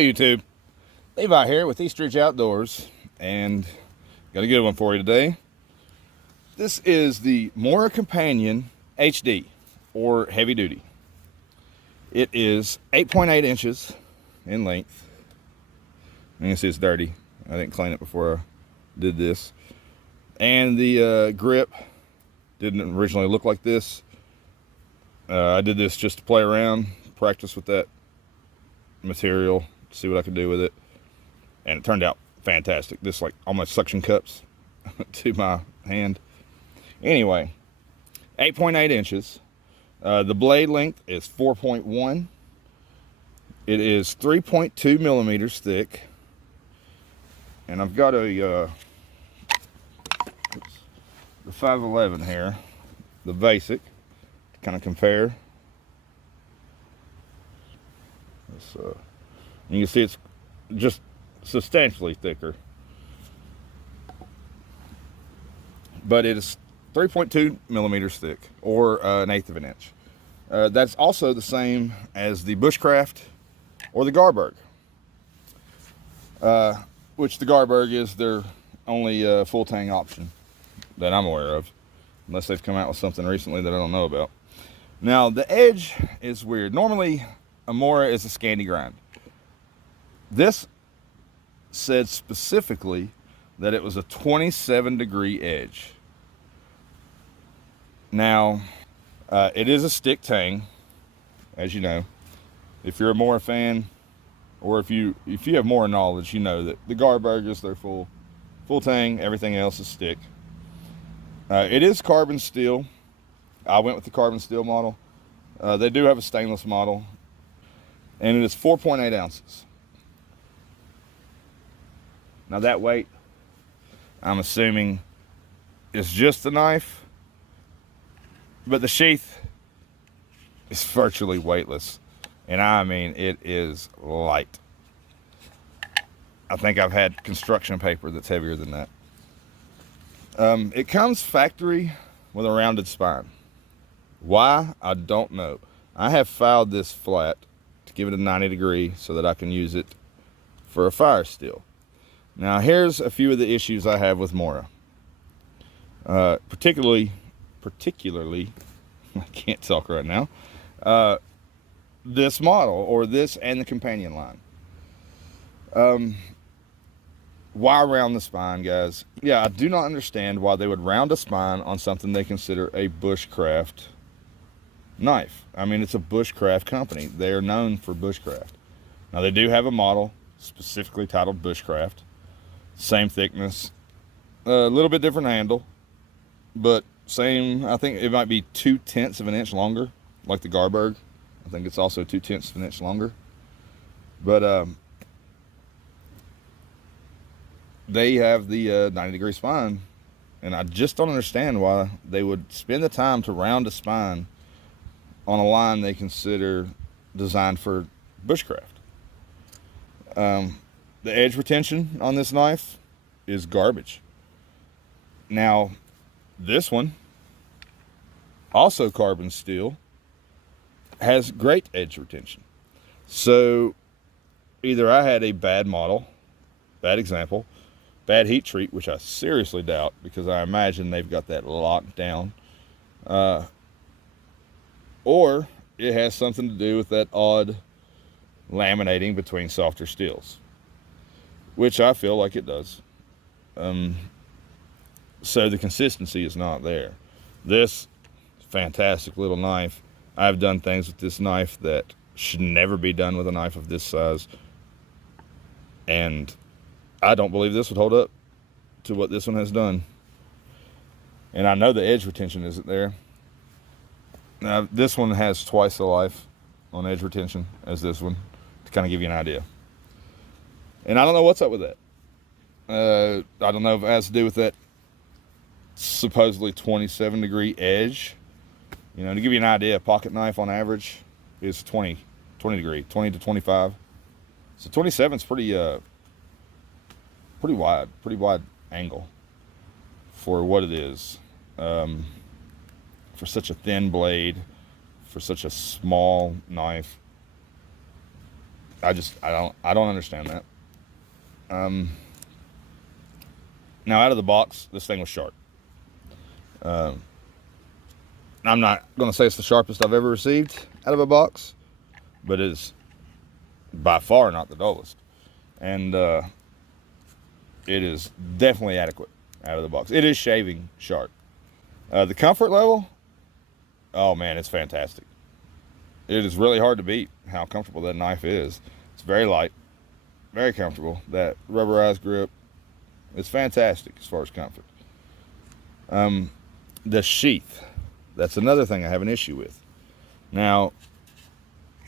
Hey YouTube, Levi here with East Ridge Outdoors, and got a good one for you today. This is the Mora Companion HD, or heavy duty. It is 8.8 inches in length. You can see it's dirty. I didn't clean it before I did this. And the grip didn't originally look like this. I did this just to play around, practice with that material, see what I could do with it, and it turned out fantastic. This like almost suction cups to my hand. Anyway, 8.8 inches. The blade length is 4.1. It is 3.2 millimeters thick, and I've got the 511 here, the basic, to kind of compare. You can see it's just substantially thicker, but it is 3.2 millimeters thick, or an eighth of an inch. That's also the same as the Bushcraft or the Garberg, which the Garberg is their only full tang option that I'm aware of, unless they've come out with something recently that I don't know about. Now the edge is weird. Normally a Mora is a Scandi grind. This said specifically that it was a 27-degree edge. Now, it is a stick tang, as you know. If you're a Mora fan, or if you have Mora knowledge, you know that the Garberg is their full tang. Everything else is stick. It is carbon steel. I went with the carbon steel model. They do have a stainless model, and it is 4.8 ounces. Now that weight, I'm assuming, is just the knife, but the sheath is virtually weightless, and I mean it is light. I think I've had construction paper that's heavier than that. It comes factory with a rounded spine. Why? I don't know. I have filed this flat to give it a 90 degree so that I can use it for a fire steel. Now here's a few of the issues I have with Mora. Particularly, I can't talk right now, this model, or this and the Companion line. Why round the spine, guys? Yeah, I do not understand why they would round a spine on something they consider a bushcraft knife. I mean, it's a bushcraft company. They are known for bushcraft. Now they do have a model specifically titled Bushcraft. Same thickness, a little bit different handle, but same. I think it might be 0.2 of an inch longer, like the Garberg. I think it's also 0.2 of an inch longer. But they have the 90-degree spine, and I just don't understand why they would spend the time to round a spine on a line they consider designed for bushcraft. The edge retention on this knife is garbage. Now, this one, also carbon steel, has great edge retention. So, either I had a bad model, bad example, bad heat treat, which I seriously doubt, because I imagine they've got that locked down, or it has something to do with that odd laminating between softer steels, which I feel like it does. So the consistency is not there. This fantastic little knife, I've done things with this knife that should never be done with a knife of this size, and I don't believe this would hold up to what this one has done. And I know the edge retention isn't there. Now this one has twice the life on edge retention as this one, to kind of give you an idea. And I don't know what's up with that. I don't know if it has to do with that supposedly 27-degree edge. You know, to give you an idea, a pocket knife on average is 20 degree, 20 to 25. So 27 is pretty wide angle for what it is. For such a thin blade, for such a small knife. I don't understand that. Now out of the box, this thing was sharp. I'm not going to say it's the sharpest I've ever received out of a box, but it is by far not the dullest. And it is definitely adequate out of the box. It is shaving sharp. The comfort level, oh man, it's fantastic. It is really hard to beat how comfortable that knife is. It's very light, very comfortable. That rubberized grip, it's fantastic as far as comfort. The sheath, that's another thing I have an issue with. Now,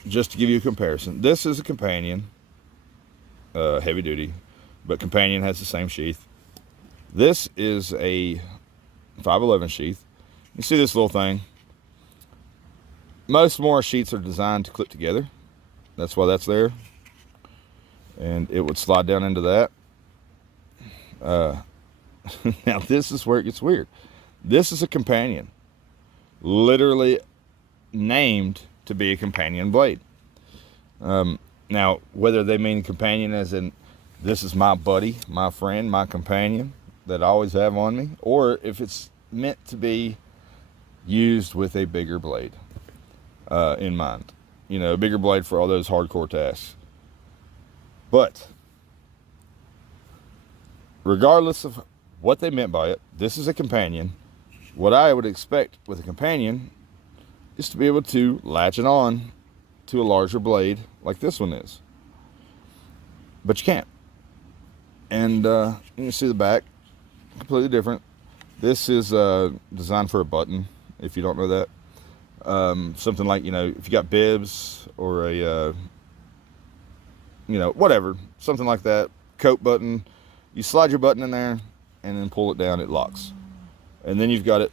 just to give you a comparison, this is a companion, heavy duty, but companion has the same sheath. This is a 511 sheath. You see this little thing? Most Mora sheaths are designed to clip together. That's why that's there. And it would slide down into that. Now this is where it gets weird. This is a companion. Literally named to be a companion blade. Now, whether they mean companion as in this is my buddy, my friend, my companion that I always have on me, or if it's meant to be used with a bigger blade in mind. You know, a bigger blade for all those hardcore tasks. But regardless of what they meant by it, this is a companion. What I would expect with a companion is to be able to latch it on to a larger blade like this one is. But you can't. And you can see the back, completely different. This is designed for a button, if you don't know that. Something like, you know, if you got bibs or a, you know, whatever, something like that, coat button, you slide your button in there and then pull it down, it locks. And then you've got it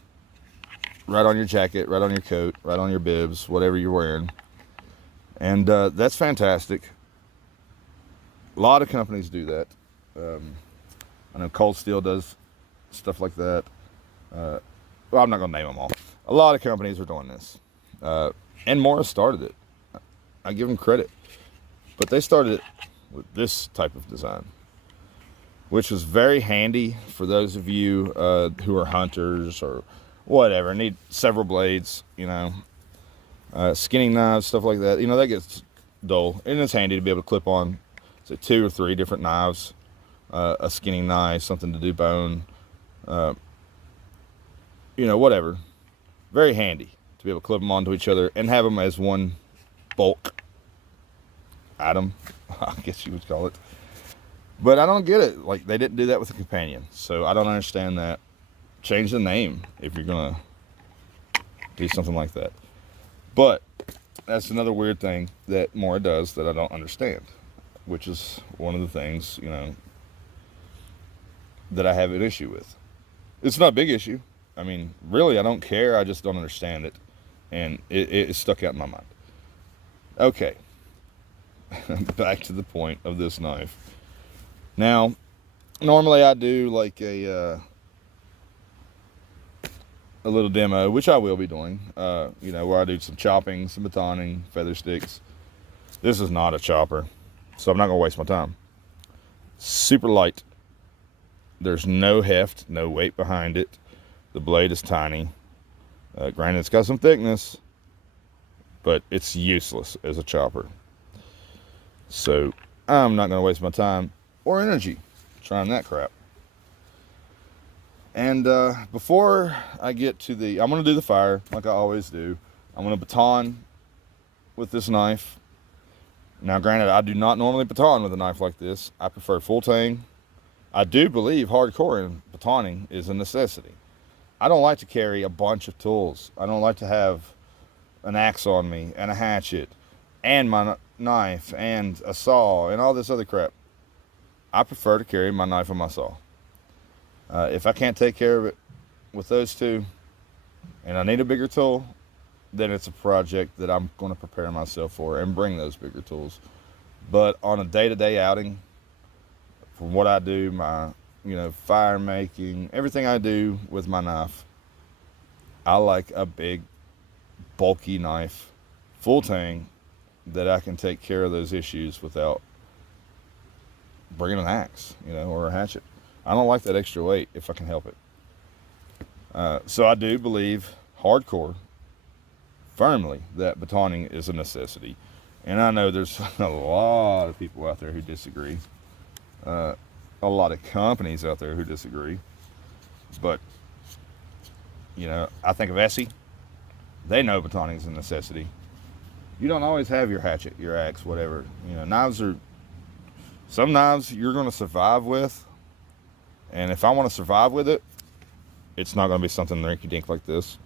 right on your jacket, right on your coat, right on your bibs, whatever you're wearing. And that's fantastic. A lot of companies do that. I know Cold Steel does stuff like that. Well, I'm not going to name them all. A lot of companies are doing this. And Mora started it. I give them credit. But they started it with this type of design, which was very handy for those of you who are hunters or whatever, need several blades, you know, skinning knives, stuff like that. You know, that gets dull. And it's handy to be able to clip on, say, 2 or 3 different knives, a skinning knife, something to do bone, you know, whatever. Very handy to be able to clip them onto each other and have them as one bulk item, I guess you would call it. But I don't get it. Like, they didn't do that with the companion. So I don't understand that. Change the name if you're going to do something like that. But that's another weird thing that Mora does that I don't understand, which is one of the things, you know, that I have an issue with. It's not a big issue. I mean, really, I don't care. I just don't understand it. And it stuck out in my mind. Okay. Back to the point of this knife. Now, normally I do like a little demo, which I will be doing, you know, where I do some chopping, some batoning, feather sticks. This is not a chopper, so I'm not going to waste my time. Super light. There's no heft, no weight behind it. The blade is tiny. Granted, it's got some thickness, but it's useless as a chopper. So I'm not going to waste my time or energy trying that crap. And before I get to I'm going to do the fire like I always do. I'm going to baton with this knife. Now, granted, I do not normally baton with a knife like this. I prefer full tang. I do believe hardcore in batoning is a necessity. I don't like to carry a bunch of tools. I don't like to have an axe on me and a hatchet and my knife and a saw and all this other crap. I prefer to carry my knife and my saw. If I can't take care of it with those two and I need a bigger tool, then it's a project that I'm going to prepare myself for and bring those bigger tools. But on a day-to-day outing, from what I do, my, you know, fire making, everything I do with my knife, I like a big, bulky knife, full tang, that I can take care of those issues without bringing an axe, you know, or a hatchet. I don't like that extra weight if I can help it. So I do believe hardcore, firmly, that batoning is a necessity. And I know there's a lot of people out there who disagree. A lot of companies out there who disagree. But, you know, I think of Essie. They know batoning is a necessity. You don't always have your hatchet, your axe, whatever. You know, knives are... Some knives you're going to survive with. And if I want to survive with it, it's not going to be something rinky-dink like this.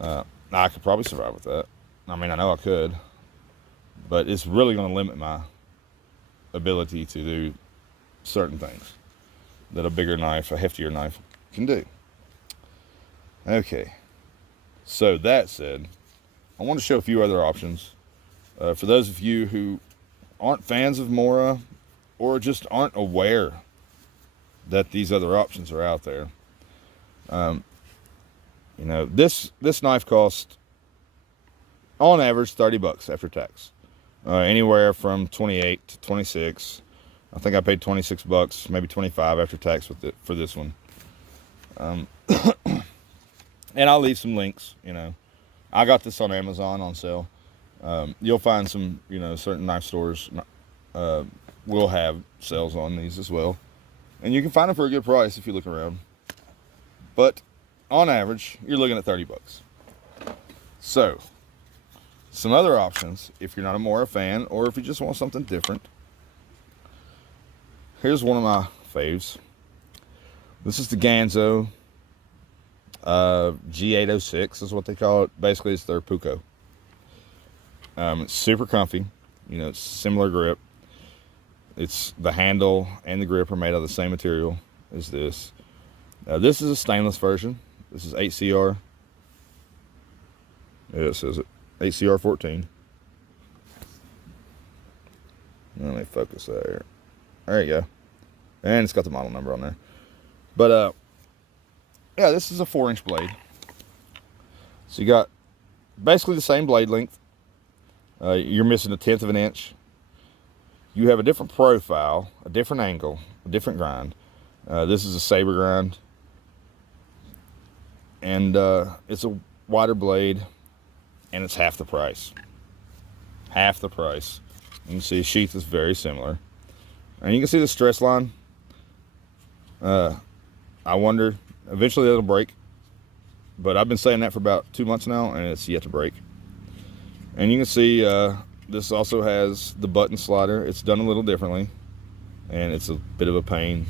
I could probably survive with that. I mean, I know I could. But it's really going to limit my ability to do certain things that a bigger knife, a heftier knife, can do. Okay. So that said, I want to show a few other options. For those of you who aren't fans of Mora or just aren't aware that these other options are out there. You know, this knife cost on average $30 after tax. Anywhere from 28 to 26. I think I paid $26, maybe 25 after tax with it for this one. And I'll leave some links, you know. I got this on Amazon on sale. You'll find some, you know, certain knife stores will have sales on these as well. And you can find them for a good price if you look around. But on average, you're looking at $30. So, some other options, if you're not a Mora fan, or if you just want something different. Here's one of my faves. This is the Ganzo G806 is what they call it. Basically, it's their Puko. It's super comfy. You know, it's similar grip. It's the handle and the grip are made out of the same material as this. This is a stainless version. This is 8CR. Yeah, it says it. 8CR 14. Let me focus that here. There you go. And it's got the model number on there. But, yeah, this is a 4-inch blade. So you got basically the same blade length. You're missing 1/10 of an inch. You have a different profile, a different angle, a different grind. This is a saber grind. And it's a wider blade. And it's half the price. Half the price. You can see Sheath is very similar. And you can see the stress line. I wonder, eventually it'll break. But I've been saying that for about 2 months now, and it's yet to break. And you can see this also has the button slider. It's done a little differently. And it's a bit of a pain.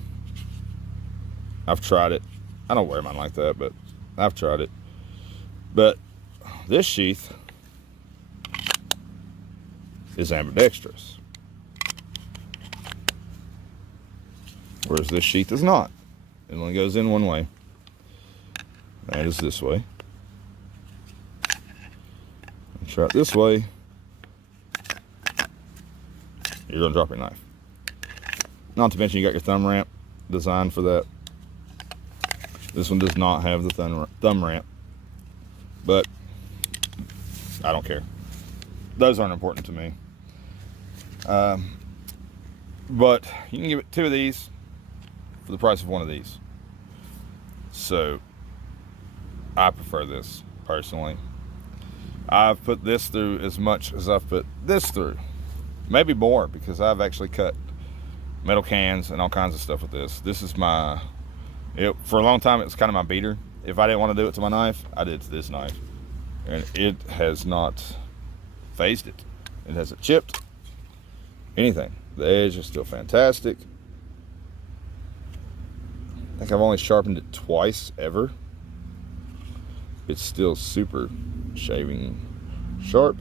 I've tried it. I don't wear mine like that, but I've tried it. But this sheath is ambidextrous, whereas this sheath is not. It only goes in one way. That is this way. Try it this way. You're going to drop your knife. Not to mention you got your thumb ramp designed for that. This one does not have the thumb ramp, but I don't care. Those aren't important to me. But you can give it 2 of these for the price of 1 of these. So I prefer this personally. I've put this through as much as I've put this through. Maybe more, because I've actually cut metal cans and all kinds of stuff with this. This is my... for a long time, it was kind of my beater. If I didn't want to do it to my knife, I did it to this knife. And it has not phased it. It hasn't chipped anything. The edge is still fantastic. I think I've only sharpened it twice ever. It's still super shaving sharp.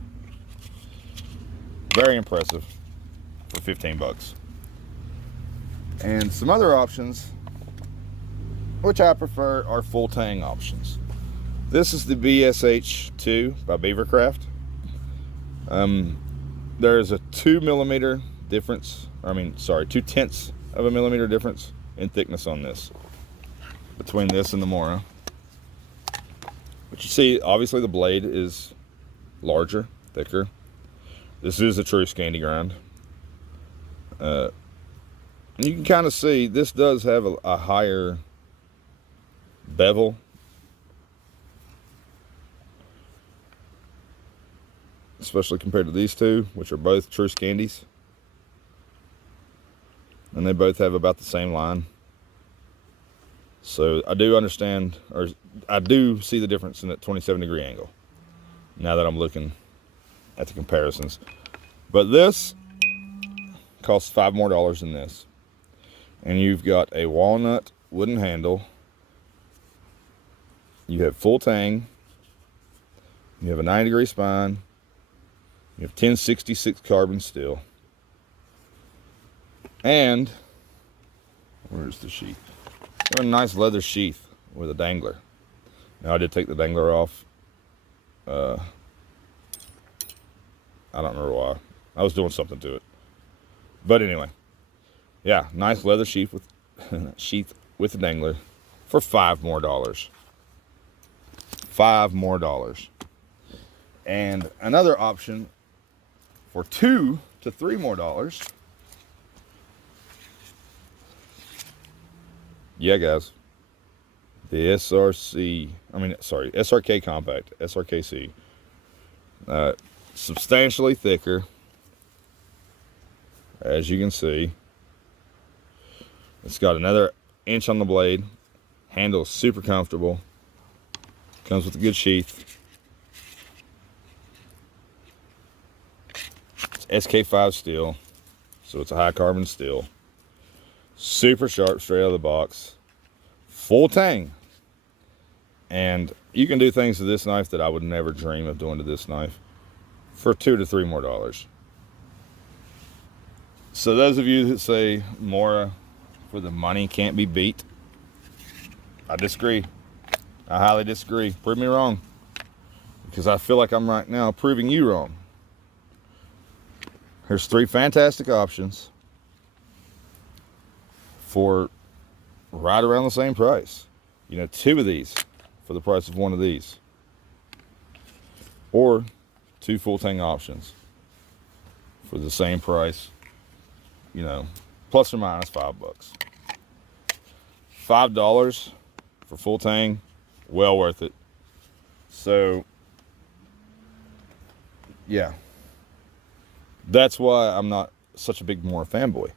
Very impressive for $15. And some other options, which I prefer, are full tang options. This is the BSH2 by Beavercraft. There's a 2mm difference, 2/10 of a millimeter difference in thickness on this, between this and the Mora. But you see, obviously the blade is larger, thicker. This is a true Scandi grind. You can kind of see this does have a higher bevel. Especially compared to these two, which are both true Scandis. And they both have about the same line. So I do understand, or I do see the difference in that 27-degree angle. Now that I'm looking at the comparisons. But this costs $5 more than this. And you've got a walnut wooden handle. You have full tang. You have a 90-degree spine. You have 1066 carbon steel. And, where's the sheath? You have a nice leather sheath with a dangler. Now I did take the dangler off. I don't remember why. I was doing something to it. But anyway. Yeah, nice leather sheath with sheath with a dangler for $5 more. $5 more. And another option for $2 to $3 more. Yeah, guys. The SRK Compact, SRKC. Substantially thicker, as you can see. It's got another inch on the blade. Handle is super comfortable. Comes with a good sheath. It's SK5 steel, so it's a high carbon steel. Super sharp straight out of the box. Full tang. And you can do things to this knife that I would never dream of doing to this knife for $2 to $3 more. So those of you that say Mora for the money can't be beat, I disagree. I highly disagree. Prove me wrong. Because I feel like I'm right now proving you wrong. Here's 3 fantastic options for right around the same price. 2 of these for the price of 1 of these. Or 2 full tang options for the same price. Plus or minus $5. $5 for full tang, well worth it. So, yeah. That's why I'm not such a big Mora fanboy.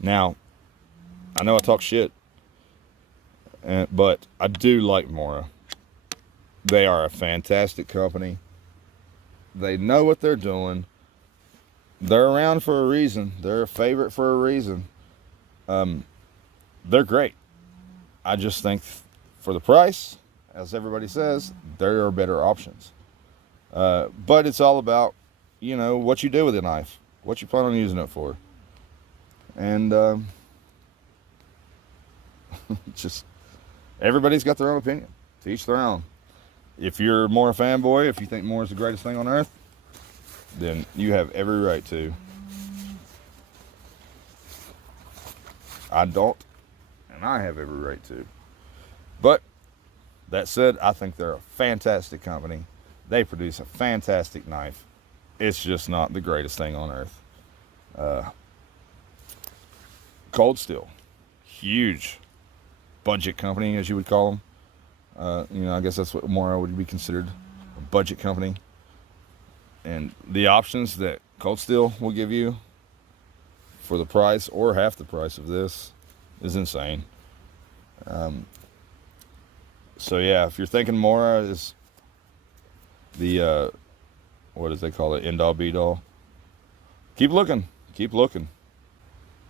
Now, I know I talk shit, but I do like Mora. They are a fantastic company. They know what they're doing. They're around for a reason. They're a favorite for a reason. They're great. I just think for the price, as everybody says, there are better options. But it's all about, what you do with a knife, what you plan on using it for. And just everybody's got their own opinion. To each their own. If you're more a fanboy, if you think Mora is the greatest thing on earth, then you have every right to. I don't, and I have every right to. But that said, I think they're a fantastic company. They produce a fantastic knife. It's just not the greatest thing on earth. Cold Steel, huge budget company, as you would call them. I guess that's what Mora would be considered, a budget company. And the options that Cold Steel will give you for the price or half the price of this is insane. So yeah, if you're thinking Mora is the, what do they call it, end all be all, keep looking.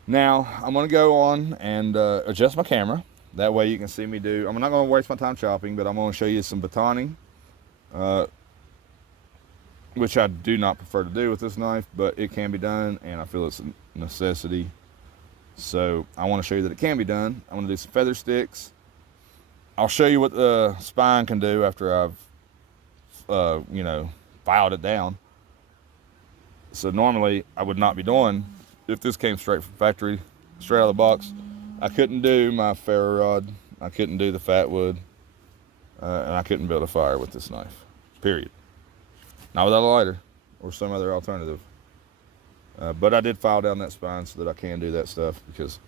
Now, I'm going to go on and adjust my camera. That way you can see me do, I'm not going to waste my time chopping, but I'm going to show you some batoning, which I do not prefer to do with this knife, but it can be done, and I feel it's a necessity. So I want to show you that it can be done. I'm going to do some feather sticks. I'll show you what the spine can do after I've, filed it down. So normally I would not be doing, if this came straight from factory, straight out of the box, I couldn't do my ferro rod, I couldn't do the fat wood, and I couldn't build a fire with this knife, period. Not without a lighter or some other alternative. But I did file down that spine so that I can do that stuff, because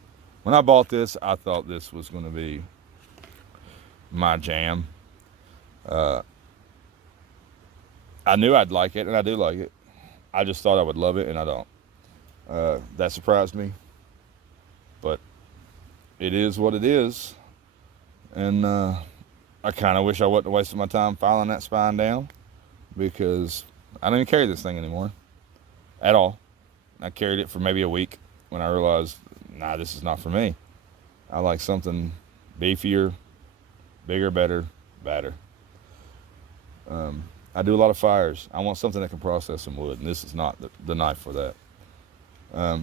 when I bought this, I thought this was going to be my jam. I knew I'd like it, and I do like it. I just thought I would love it, and I don't. That surprised me. But it is what it is. And I kind of wish I wouldn't have wasted my time filing that spine down, because I don't even carry this thing anymore at all. I carried it for maybe a week when I realized, nah, this is not for me. I like something beefier, bigger, better, badder. I do a lot of fires. I want something that can process some wood, and this is not the knife for that.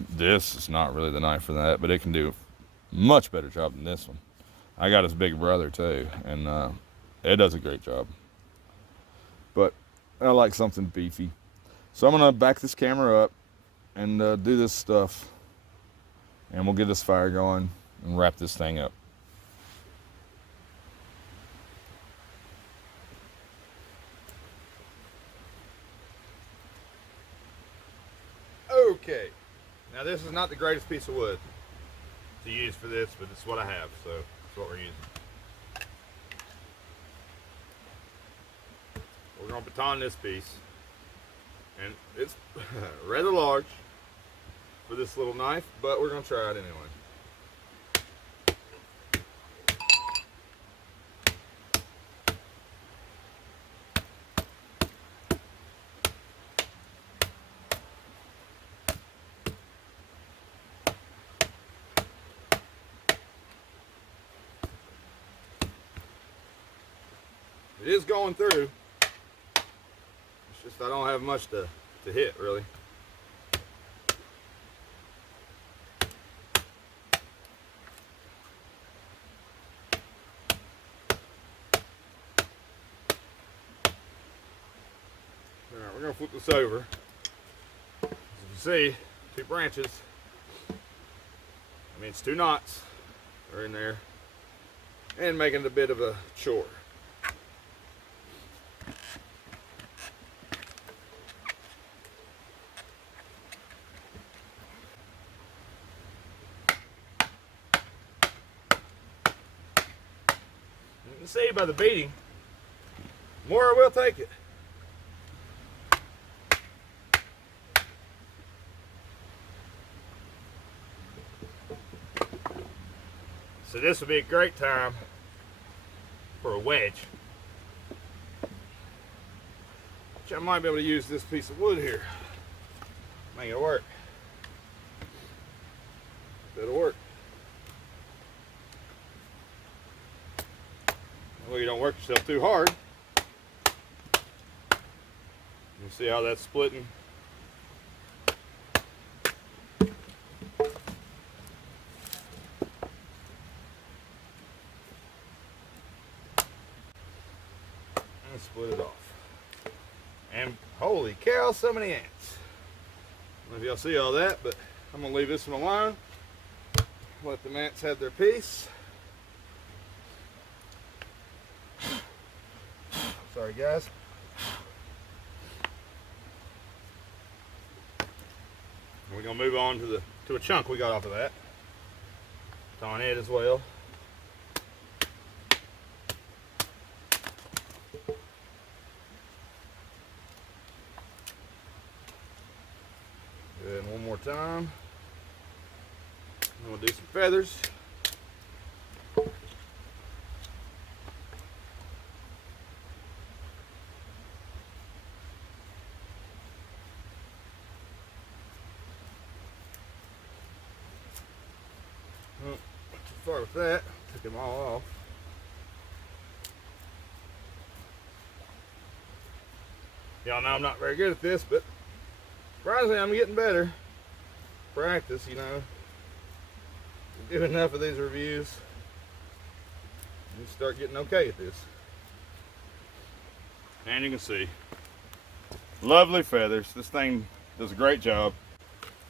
This is not really the knife for that, but it can do a much better job than this one. I got his big brother too, and it does a great job. But I like something beefy. So I'm gonna back this camera up and do this stuff, and we'll get this fire going and wrap this thing up. Okay, now this is not the greatest piece of wood to use for this, but it's what I have, so it's what we're using. We're going to baton this piece, and it's rather large for this little knife, but we're going to try it anyway. It is going through. It's just I don't have much to hit, really. Alright, we're going to flip this over. As you can see, 2 branches. I mean, it's 2 knots are in there, and making it a bit of a chore. You can see by the beating, more I will take it. So this would be a great time for a wedge, which I might be able to use this piece of wood here. Make it work. That'll work. Well, you don't work yourself too hard. You see how that's splitting? And split it off. And holy cow, so many ants. I don't know if y'all see all that, but I'm gonna leave this one alone. Let the ants have their piece. Sorry guys. We're gonna move on to a chunk we got off of that. On it as well. And one more time. And we'll do some feathers. Well, too far with that. Took them all off. Y'all know I'm not very good at this, but surprisingly I'm getting better. Practice, you know. You do enough of these reviews, you start getting okay at this. And you can see, lovely feathers. This thing does a great job.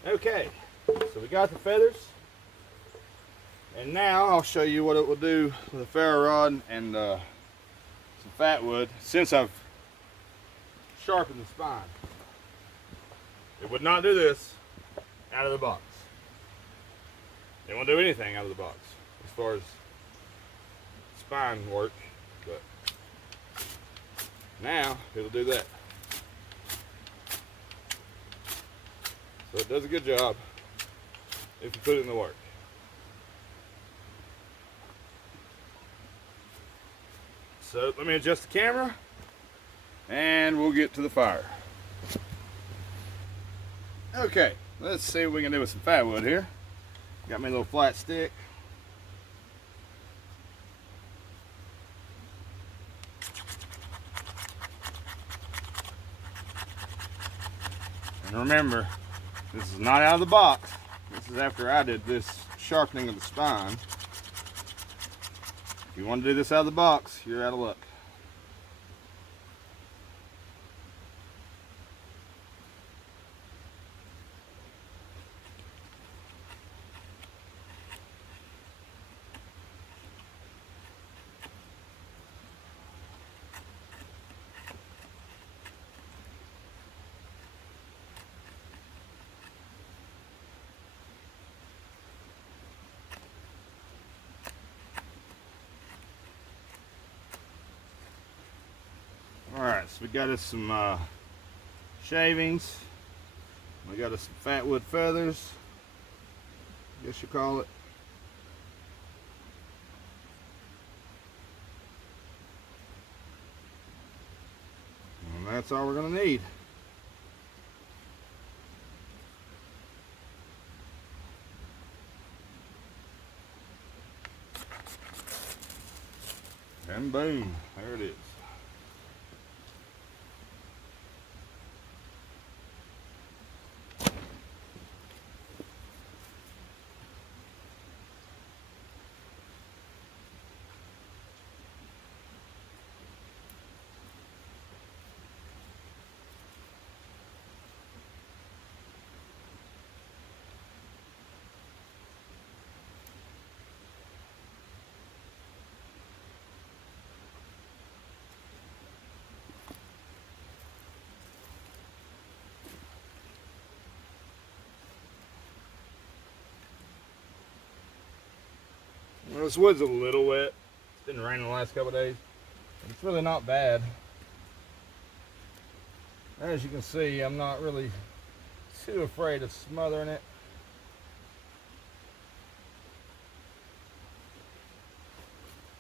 Okay, so we got the feathers. And now I'll show you what it will do with a ferro rod and some fat wood, since I've sharpened the spine. It would not do this out of the box. They won't do anything out of the box as far as spine work, but now it'll do that. So it does a good job if you put it in the work. So let me adjust the camera and we'll get to the fire. Okay, let's see what we can do with some firewood here. Got me a little flat stick. And remember, this is not out of the box. This is after I did this sharpening of the spine. If you want to do this out of the box, you're out of luck. Alright, so we got us some shavings. We got us some fat wood feathers, I guess you call it. And that's all we're going to need. And boom, there it is. Well, this wood's a little wet. It's been raining the last couple of days. It's really not bad. As you can see, I'm not really too afraid of smothering it.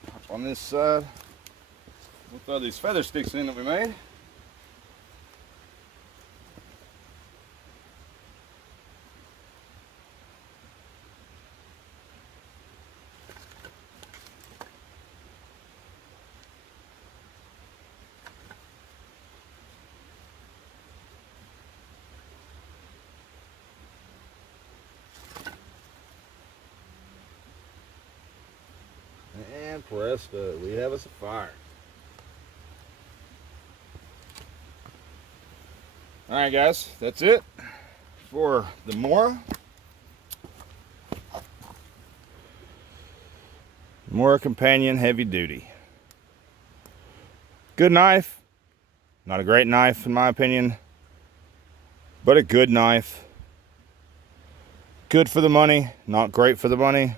Up on this side, we'll throw these feather sticks in that we made. And presto, we have us a fire. Alright guys, that's it for the Mora Companion Heavy Duty. Good knife. Not a great knife in my opinion, but a good knife. Good for the money, not great for the money.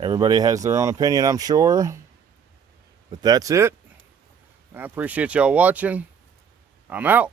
Everybody has their own opinion, I'm sure. But that's it. I appreciate y'all watching. I'm out.